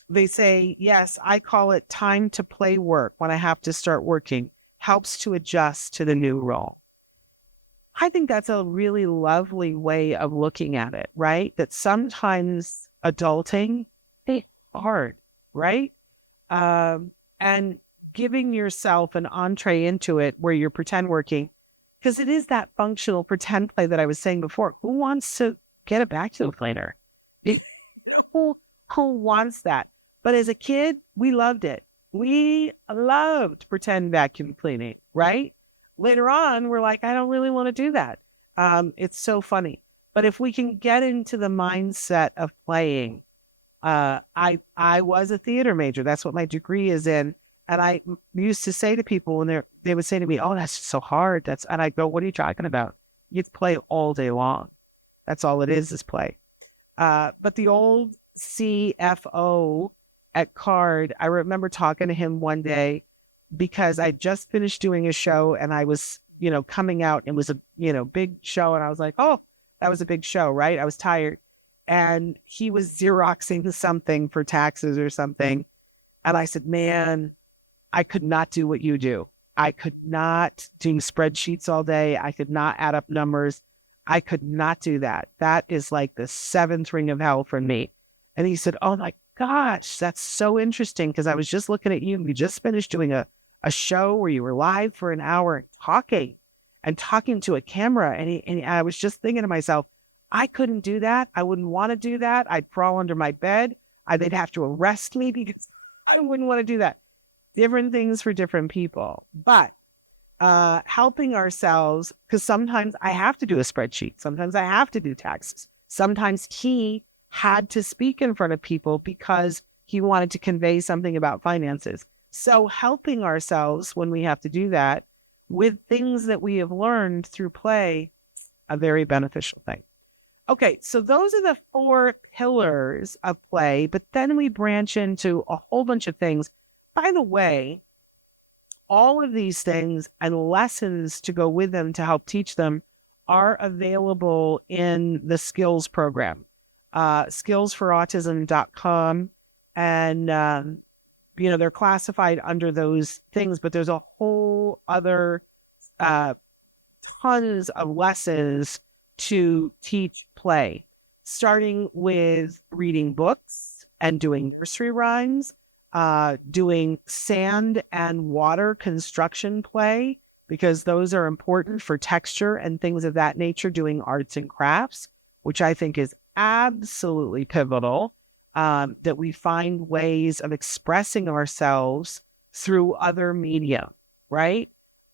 They say, yes, I call it time to play work when I have to start working, helps to adjust to the new role. I think that's a really lovely way of looking at it, right? That sometimes adulting, it's hard, right? And giving yourself an entree into it where you're pretend working, because it is that functional pretend play that I was saying before. Who wants to get a vacuum cleaner? Who wants that? But as a kid, we loved it. We loved pretend vacuum cleaning, right? Later on, we're like, I don't really want to do that. It's so funny. But if we can get into the mindset of playing, I was a theater major. That's what my degree is in. And I used to say to people when they would say to me, oh, that's so hard. And I go, what are you talking about? You play all day long. That's all it is play. But the old CFO at Card, I remember talking to him one day because I just finished doing a show and I was, coming out. It was a, big show. And I was like, oh, that was a big show, right? I was tired. And he was Xeroxing something for taxes or something. And I said, man, I could not do what you do. I could not do spreadsheets all day. I could not add up numbers. I could not do that. That is like the seventh ring of hell for me. And he said, oh my gosh, that's so interesting. Because I was just looking at you. We just finished doing a show where you were live for an hour talking to a camera. And I was just thinking to myself, I couldn't do that. I wouldn't want to do that. I'd crawl under my bed. They'd have to arrest me because I wouldn't want to do that. Different things for different people. But helping ourselves, because sometimes I have to do a spreadsheet. Sometimes I have to do taxes. Sometimes he had to speak in front of people because he wanted to convey something about finances. So helping ourselves when we have to do that with things that we have learned through play, a very beneficial thing. Okay, so those are the 4 pillars of play, but then we branch into a whole bunch of things. By the way, all of these things and lessons to go with them to help teach them are available in the skills program, skillsforautism.com. And, they're classified under those things, but there's a whole other tons of lessons to teach play, starting with reading books and doing nursery rhymes, doing sand and water construction play, because those are important for texture and things of that nature, doing arts and crafts, which I think is absolutely pivotal, that we find ways of expressing ourselves through other media, right?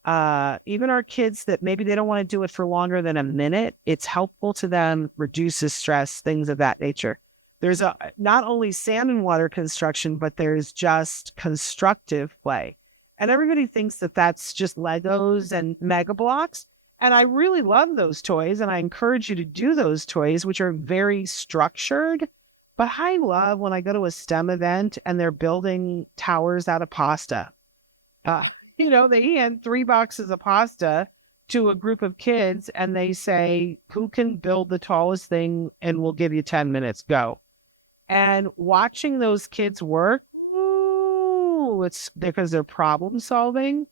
Even our kids that maybe they don't want to do it for longer than a minute, it's helpful to them, reduces stress, things of that nature. There's not only sand and water construction, but there's just constructive play. And everybody thinks that that's just Legos and Mega Blocks. And I really love those toys. And I encourage you to do those toys, which are very structured. But I love when I go to a STEM event and they're building towers out of pasta. They hand 3 boxes of pasta to a group of kids and they say, who can build the tallest thing? And we'll give you 10 minutes, go. And watching those kids work, ooh, it's because they're problem solving.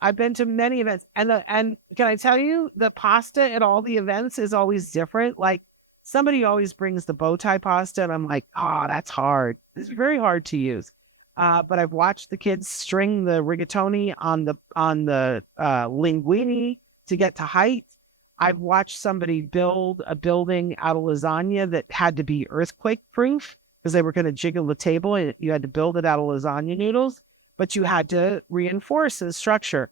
I've been to many events, and can I tell you, the pasta at all the events is always different. Like somebody always brings the bow tie pasta, and I'm like, oh, that's hard. It's very hard to use. But I've watched the kids string the rigatoni on the linguine to get to height. I've watched somebody build a building out of lasagna that had to be earthquake proof because they were going to jiggle the table, and you had to build it out of lasagna noodles, but you had to reinforce the structure.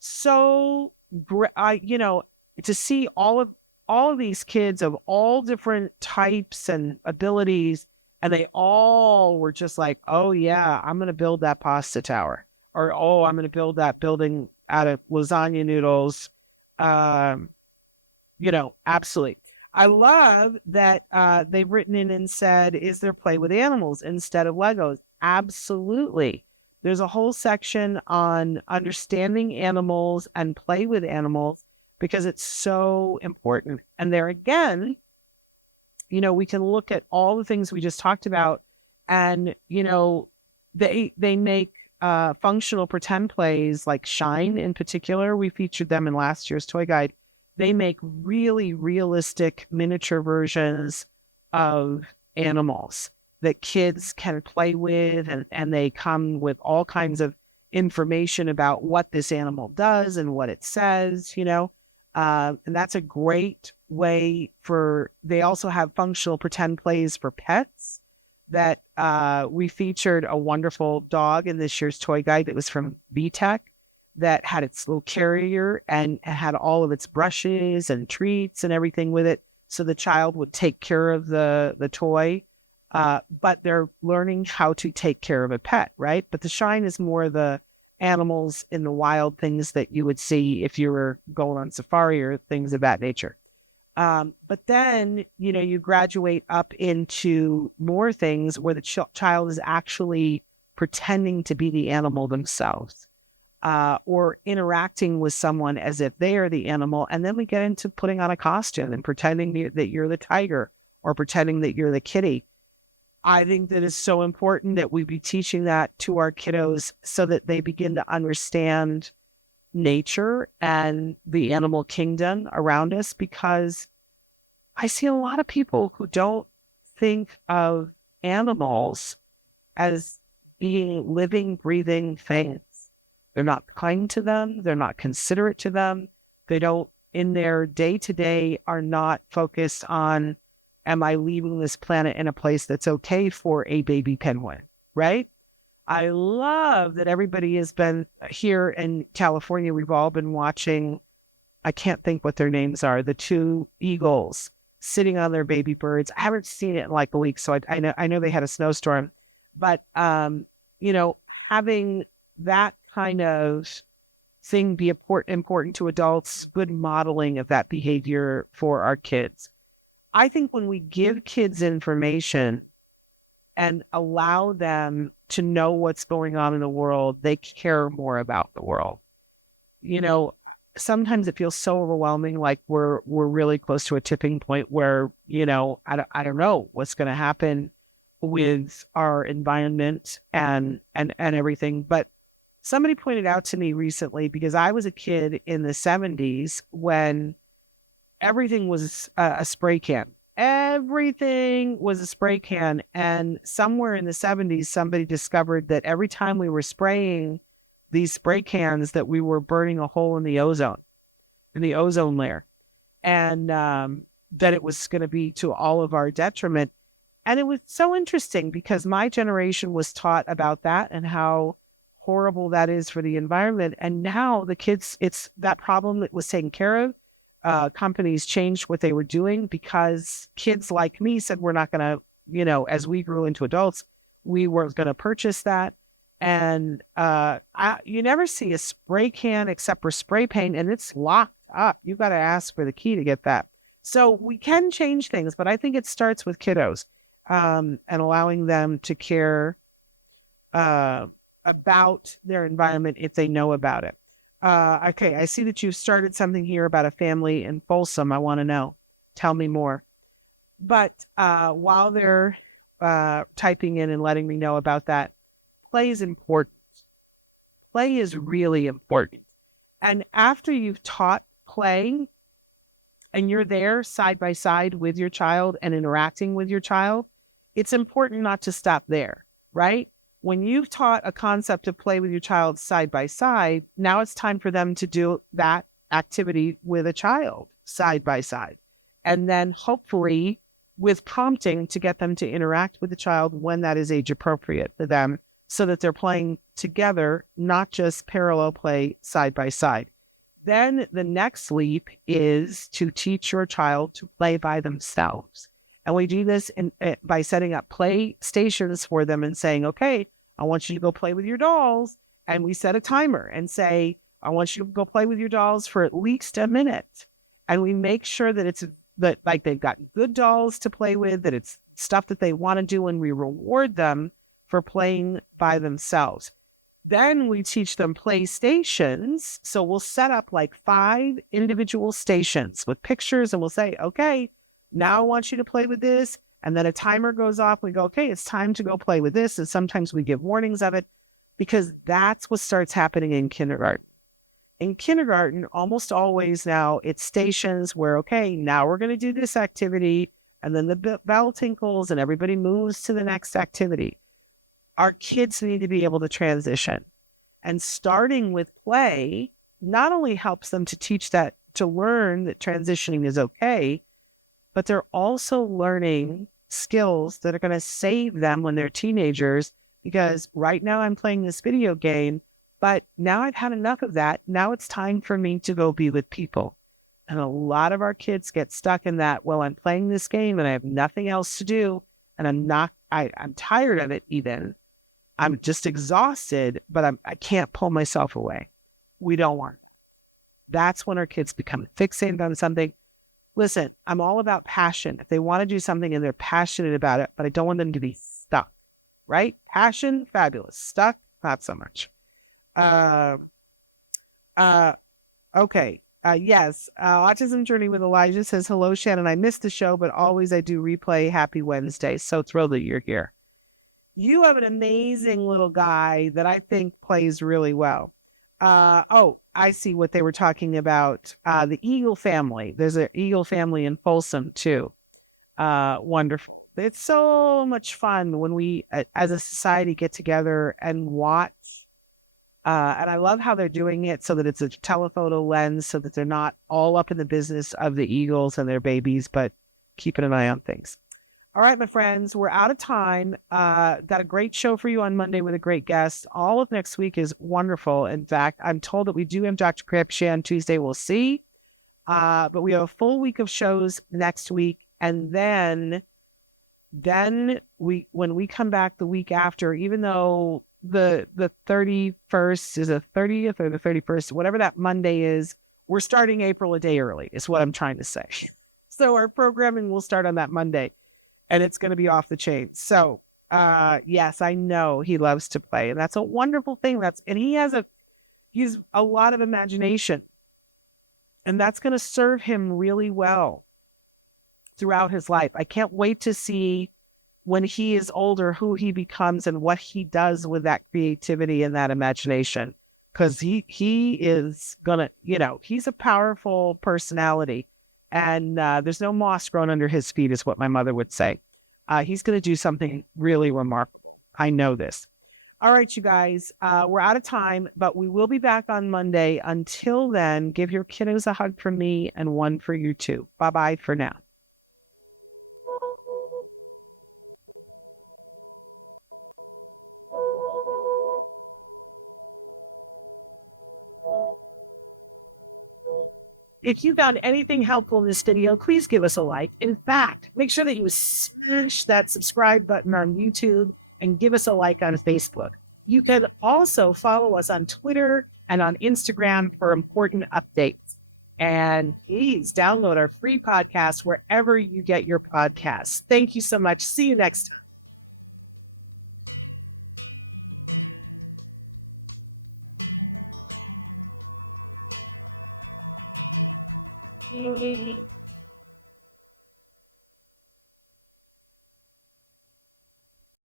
So, to see all of these kids of all different types and abilities, and they all were just like, oh yeah, I'm going to build that pasta tower, or oh, I'm going to build that building out of lasagna noodles. Absolutely. I love that they've written in and said, is there play with animals instead of Legos? Absolutely. There's a whole section on understanding animals and play with animals because it's so important. And there again, we can look at all the things we just talked about, and they make functional pretend plays like Shine in particular. We featured them in last year's toy guide. They make really realistic miniature versions of animals that kids can play with, and they come with all kinds of information about what this animal does and what it says, and that's a great way they also have functional pretend plays for pets that we featured a wonderful dog in this year's toy guide that was from VTech that had its little carrier and had all of its brushes and treats and everything with it. So the child would take care of the toy, but they're learning how to take care of a pet, right? But the Shine is more the animals in the wild, things that you would see if you were going on safari or things of that nature. But then, you graduate up into more things where the child is actually pretending to be the animal themselves, or interacting with someone as if they are the animal. And then we get into putting on a costume and pretending that you're the tiger or pretending that you're the kitty. I think that it's so important that we be teaching that to our kiddos so that they begin to understand nature and the animal kingdom around us, because I see a lot of people who don't think of animals as being living, breathing things. They're not kind to them. They're not considerate to them. They don't, in their day-to-day, are not focused on, am I leaving this planet in a place that's okay for a baby penguin, right? I love that everybody has been here in California. We've all been watching, I can't think what their names are, the two eagles sitting on their baby birds. I haven't seen it in like a week, so I know they had a snowstorm, but having that kind of thing be important to adults, good modeling of that behavior for our kids. I think when we give kids information and allow them to know what's going on in the world, they care more about the world. Sometimes it feels so overwhelming, like we're really close to a tipping point where, I don't know what's going to happen with our environment and everything. But somebody pointed out to me recently, because I was a kid in the 70s when everything was a spray can. Everything was a spray can. And somewhere in the 70s, somebody discovered that every time we were spraying these spray cans, that we were burning a hole in the ozone layer. And that it was going to be to all of our detriment. And it was so interesting because my generation was taught about that and how horrible that is for the environment. And now the kids, it's that problem that was taken care of. Companies changed what they were doing because kids like me said, we're not going to, as we grew into adults, we weren't going to purchase that. And you never see a spray can except for spray paint, and it's locked up. You got to ask for the key to get that. So we can change things, but I think it starts with kiddos, and allowing them to care about their environment if they know about it. Okay, I see that you've started something here about a family in Folsom. I want to know. Tell me more. But while they're typing in and letting me know about that, play is important. Play is really important. And after you've taught play and you're there side by side with your child and interacting with your child, it's important not to stop there, right? When you've taught a concept of play with your child side by side, now it's time for them to do that activity with a child side by side. And then hopefully with prompting to get them to interact with the child when that is age appropriate for them so that they're playing together, not just parallel play side by side. Then the next leap is to teach your child to play by themselves. And we do this by setting up play stations for them and saying, okay, I want you to go play with your dolls. And we set a timer and say, I want you to go play with your dolls for at least a minute. And we make sure that it's that like they've got good dolls to play with, that it's stuff that they want to do, and we reward them for playing by themselves. Then we teach them play stations. So we'll set up like 5 individual stations with pictures and we'll say, okay, now I want you to play with this. And then a timer goes off. We go, okay, it's time to go play with this. And sometimes we give warnings of it because that's what starts happening in kindergarten. In kindergarten, almost always now it's stations where, okay, now we're going to do this activity. And then the bell tinkles and everybody moves to the next activity. Our kids need to be able to transition. And starting with play not only helps them to teach that, to learn that transitioning is okay, but they're also learning skills that are going to save them when they're teenagers. Because right now I'm playing this video game, but now I've had enough of that. Now it's time for me to go be with people. And a lot of our kids get stuck in that, well, I'm playing this game and I have nothing else to do. And I'm tired of it even. I'm just exhausted, but I can't pull myself away. We don't want it. That's when our kids become fixated on something. Listen, I'm all about passion. If they want to do something and they're passionate about it, but I don't want them to be stuck, right? Passion, fabulous. Stuck, not so much. Okay. Yes. Autism Journey with Elijah says, hello, Shannon. I missed the show, but always I do replay. Happy Wednesday. So thrilled that you're here. You have an amazing little guy that I think plays really well. I see what they were talking about. The Eagle family. There's an Eagle family in Folsom too. Wonderful. It's so much fun when we, as a society, get together and watch. And I love how they're doing it so that it's a telephoto lens, so that they're not all up in the business of the Eagles and their babies, but keeping an eye on things. All right, my friends, we're out of time. Got a great show for you on Monday with a great guest. All of next week is wonderful. In fact, I'm told that we do have Dr. Kripke on Tuesday. We'll see. But we have a full week of shows next week. And then when we come back the week after, even though the 31st is a 30th or the 31st, whatever that Monday is, we're starting April a day early, is what I'm trying to say. So our programming will start on that Monday. And it's going to be off the chain. So, yes, I know he loves to play, and that's a wonderful thing. And he's a lot of imagination, and that's going to serve him really well throughout his life. I can't wait to see when he is older who he becomes and what he does with that creativity and that imagination, because he is gonna, he's a powerful personality. And there's no moss growing under his feet, is what my mother would say. He's going to do something really remarkable. I know this. All right, you guys, we're out of time, but we will be back on Monday. Until then, give your kiddos a hug from me and one for you too. Bye-bye for now. If you found anything helpful in this video, please give us a like. In fact, make sure that you smash that subscribe button on YouTube and give us a like on Facebook. You can also follow us on Twitter and on Instagram for important updates. And please download our free podcast wherever you get your podcasts. Thank you so much. See you next time.